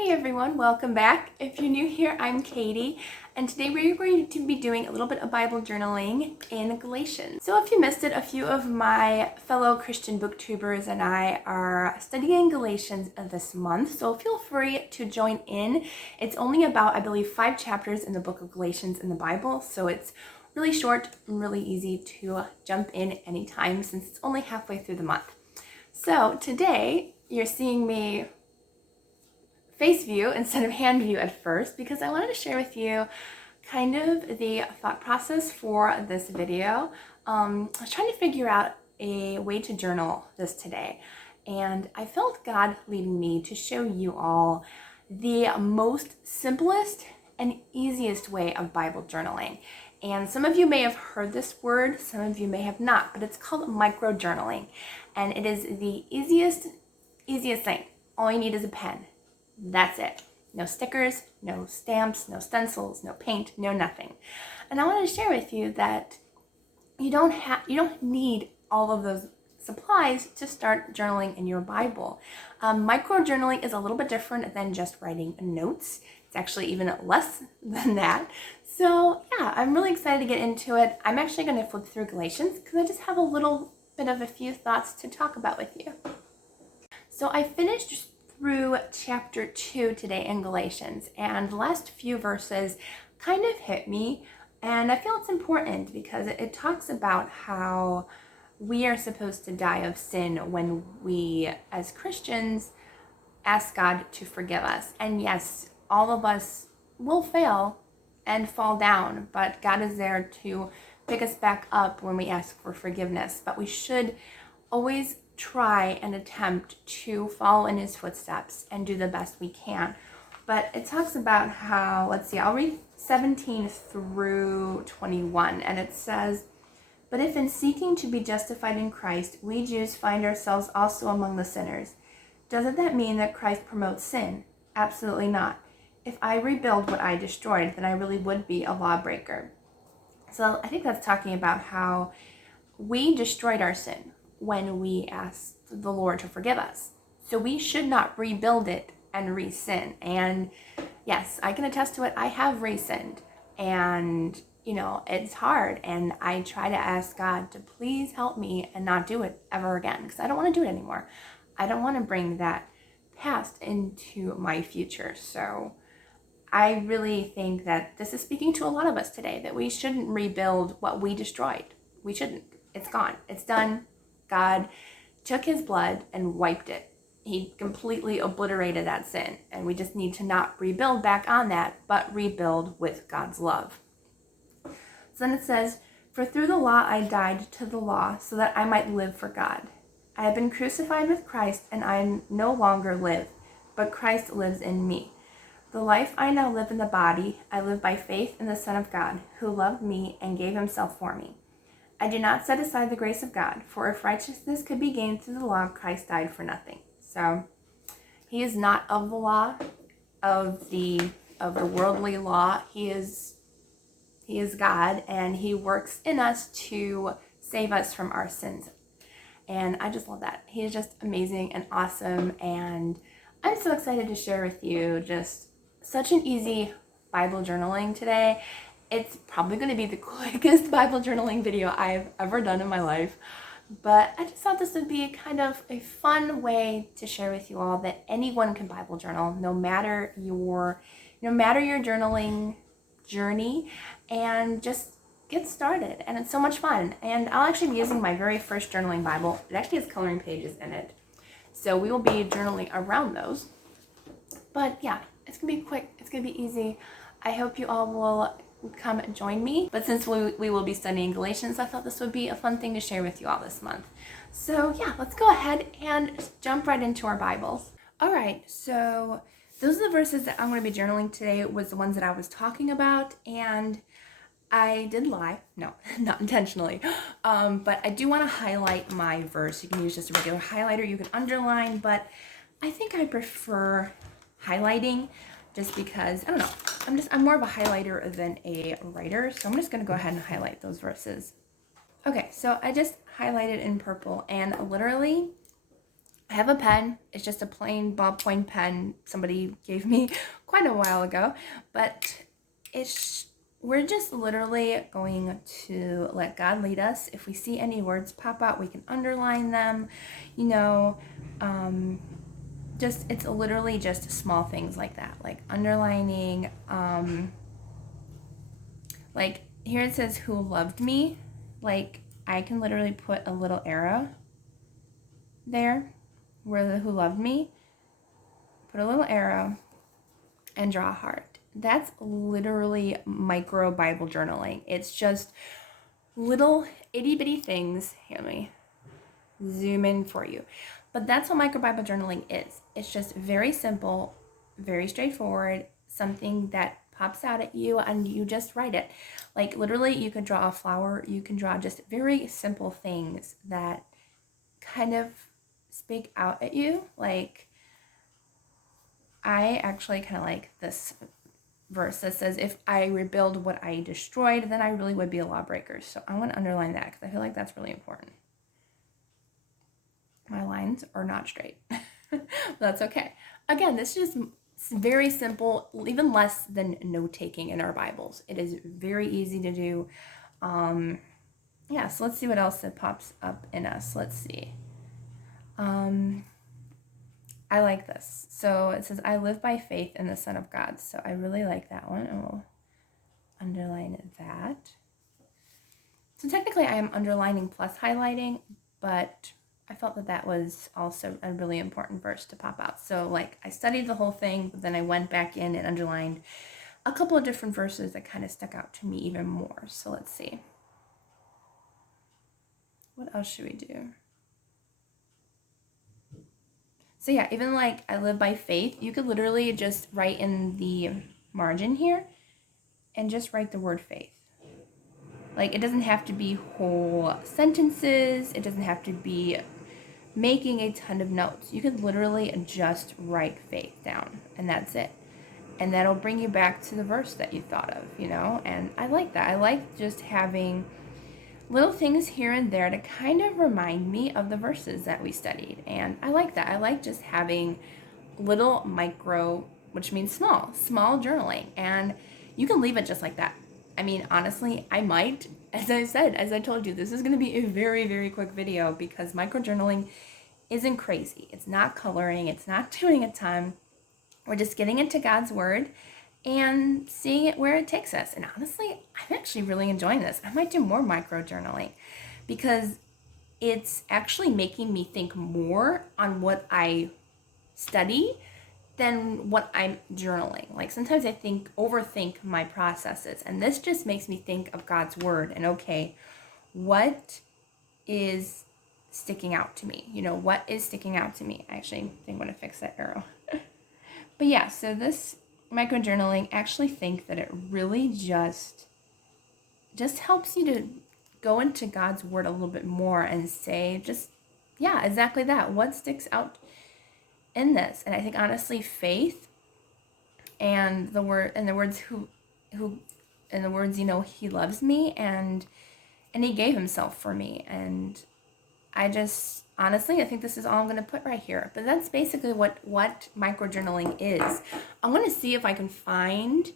Hey everyone, welcome back. If you're new here, I'm Katie, and today we're going to be doing a little bit of Bible journaling in Galatians. So if you missed it, a few of my fellow Christian booktubers and I are studying Galatians this month, so feel free to join in. It's only about, I believe, 5 chapters in the book of Galatians in the Bible, so it's really short and really easy to jump in anytime since it's only halfway through the month. So today, you're seeing me face view instead of hand view at first because I wanted to share with you kind of the thought process for this video. I was trying to figure out a way to journal this today, and I felt God leading me to show you all the most simplest and easiest way of Bible journaling. And some of you may have heard this word, some of you may have not, but it's called micro journaling, and it is the easiest thing. All you need is a pen. That's it. No stickers, no stamps, no stencils, no paint, no nothing. And I want to share with you that you don't need all of those supplies to start journaling in your Bible. Micro journaling is a little bit different than just writing notes. It's actually even less than that. So yeah, I'm really excited to get into it. I'm actually going to flip through Galatians because I just have a little bit of a few thoughts to talk about with you. So I finished through chapter 2 today in Galatians, and the last few verses kind of hit me, and I feel it's important because it talks about how we are supposed to die of sin when we as Christians ask God to forgive us. And yes, all of us will fail and fall down, but God is there to pick us back up when we ask for forgiveness. But we should always try and attempt to follow in his footsteps and do the best we can. But it talks about how, let's see, I'll read 17 through 21, and it says, "But if in seeking to be justified in Christ, we Jews find ourselves also among the sinners, doesn't that mean that Christ promotes sin? Absolutely not. If I rebuild what I destroyed, then I really would be a lawbreaker." So I think that's talking about how we destroyed our sin when we asked the Lord to forgive us. So we should not rebuild it and re-sin. And yes, I can attest to it. I have re-sinned, and it's hard, and I try to ask God to please help me and not do it ever again, because I don't want to do it anymore. I don't want to bring that past into my future. So I really think that this is speaking to a lot of us today, that we shouldn't rebuild what we destroyed. We shouldn't. It's gone. It's done. God took his blood and wiped it. He completely obliterated that sin, and we just need to not rebuild back on that, but rebuild with God's love. So then it says, "For through the law I died to the law, so that I might live for God. I have been crucified with Christ, and I no longer live, but Christ lives in me. The life I now live in the body, I live by faith in the Son of God, who loved me and gave himself for me. I do not set aside the grace of God, for if righteousness could be gained through the law, Christ died for nothing." So he is not of the law, of the worldly law. He is God, and he works in us to save us from our sins. And I just love that. He is just amazing and awesome, and I'm so excited to share with you just such an easy Bible journaling today. It's probably going to be the quickest Bible journaling video I've ever done in my life, but I just thought this would be kind of a fun way to share with you all that anyone can Bible journal, no matter your journaling journey, and just get started. And it's so much fun. And I'll actually be using my very first journaling Bible. It actually has coloring pages in it, so we will be journaling around those. But yeah, it's gonna be quick. It's gonna be easy. I hope you all will come join me. But since we will be studying Galatians, I thought this would be a fun thing to share with you all this month. So yeah, let's go ahead and jump right into our Bibles. All right, so those are the verses that I'm going to be journaling today, was the ones that I was talking about, and I did lie. No, not intentionally. But I do want to highlight my verse. You can use just a regular highlighter. You can underline, but I think I prefer highlighting just because, I don't know, I'm more of a highlighter than a writer. So I'm just going to go ahead and highlight those verses. Okay, so I just highlighted in purple, and literally I have a pen. It's just a plain ballpoint pen somebody gave me quite a while ago, but we're just literally going to let God lead us. If we see any words pop out, we can underline them, you know, it's literally just small things like that, like underlining, like here it says who loved me, like I can literally put a little arrow there where the who loved me, put a little arrow and draw a heart. That's literally micro Bible journaling. It's just little itty bitty things. Let me zoom in for you. But that's what micro Bible journaling is. It's just very simple, very straightforward, something that pops out at you and you just write it. Like literally you could draw a flower, you can draw just very simple things that kind of speak out at you. Like I actually kind of like this verse that says, if I rebuild what I destroyed, then I really would be a lawbreaker. So I want to underline that because I feel like that's really important. My lines are not straight. That's okay. Again, this is just very simple, even less than note-taking in our Bibles. It is very easy to do. Yeah, so let's see what else that pops up in us. Let's see. I like this. So it says, I live by faith in the Son of God. So I really like that one. And we'll underline that. So technically I am underlining plus highlighting, but I felt that that was also a really important verse to pop out. So like I studied the whole thing, but then I went back in and underlined a couple of different verses that kind of stuck out to me even more. So let's see. What else should we do? So yeah, even like I live by faith, you could literally just write in the margin here and just write the word faith. Like it doesn't have to be whole sentences. It doesn't have to be making a ton of notes. You could literally just write faith down and that's it. And that'll bring you back to the verse that you thought of, you know? And I like that. I like just having little things here and there to kind of remind me of the verses that we studied. And I like that. I like just having little micro, which means small journaling. And you can leave it just like that. I mean, honestly, I might, as I told you, this is going to be a very, very quick video because micro journaling isn't crazy. It's not coloring. It's not doing a ton. We're just getting into God's word and seeing it where it takes us. And honestly, I'm actually really enjoying this. I might do more micro journaling because it's actually making me think more on what I study than what I'm journaling. Like sometimes I overthink my processes, and this just makes me think of God's word and okay, what is sticking out to me? You know, what is sticking out to me? I actually think I'm going to fix that arrow. But yeah, so this micro journaling, actually think that it really just helps you to go into God's word a little bit more and say yeah, exactly that. What sticks out in this? And I think honestly, faith and the words you know, he loves me and he gave himself for me. And I just honestly, I think this is all I'm going to put right here. But that's basically what microjournaling is. I'm going to see if I can find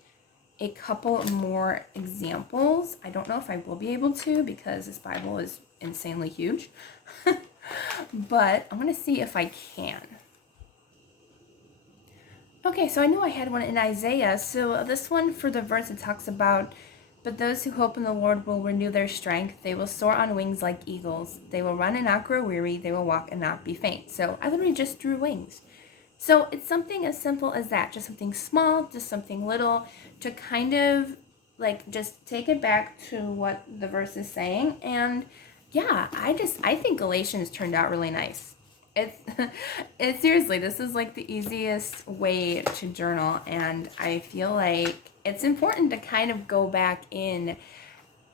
a couple more examples. I don't know if I will be able to because this Bible is insanely huge. But I'm going to see if I can. Okay, so I know I had one in Isaiah. So this one for the verse, it talks about, but those who hope in the Lord will renew their strength. They will soar on wings like eagles. They will run and not grow weary. They will walk and not be faint. So I literally just drew wings. So it's something as simple as that. Just something small, just something little to kind of like just take it back to what the verse is saying. And yeah, I think Galatians turned out really nice. It's seriously, this is like the easiest way to journal, and I feel like it's important to kind of go back in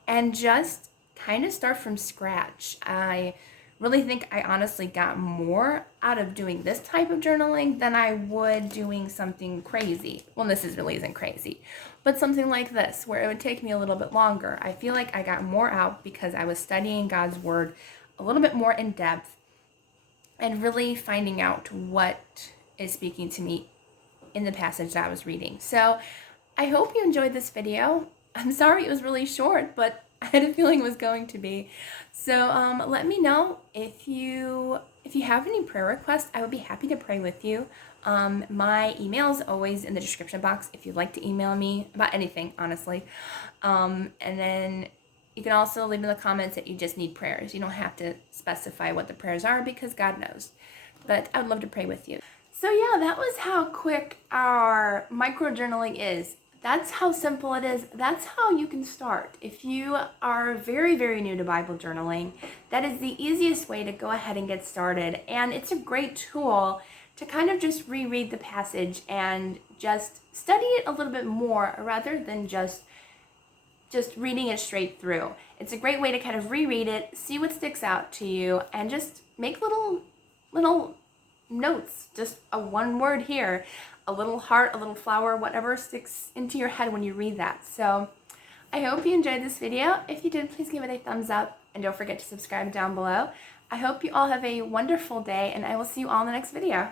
and just kind of start from scratch. I really think I honestly got more out of doing this type of journaling than I would doing something crazy. Well, this really isn't crazy, but something like this where it would take me a little bit longer. I feel like I got more out because I was studying God's word a little bit more in depth. and really finding out what is speaking to me in the passage that I was reading. So I hope you enjoyed this video. I'm sorry it was really short, but I had a feeling it was going to be. So let me know if you have any prayer requests. I would be happy to pray with you. My email is always in the description box if you'd like to email me about anything, honestly. And then you can also leave in the comments that you just need prayers. You don't have to specify what the prayers are because God knows. But I would love to pray with you. So yeah, that was how quick our micro journaling is. That's how simple it is. That's how you can start. If you are very, very new to Bible journaling, that is the easiest way to go ahead and get started. And it's a great tool to kind of just reread the passage and just study it a little bit more rather than just reading it straight through. It's a great way to kind of reread it, see what sticks out to you, and just make little notes. Just a one word here, a little heart, a little flower, whatever sticks into your head when you read that. So I hope you enjoyed this video. If you did, please give it a thumbs up and don't forget to subscribe down below. I hope you all have a wonderful day, and I will see you all in the next video.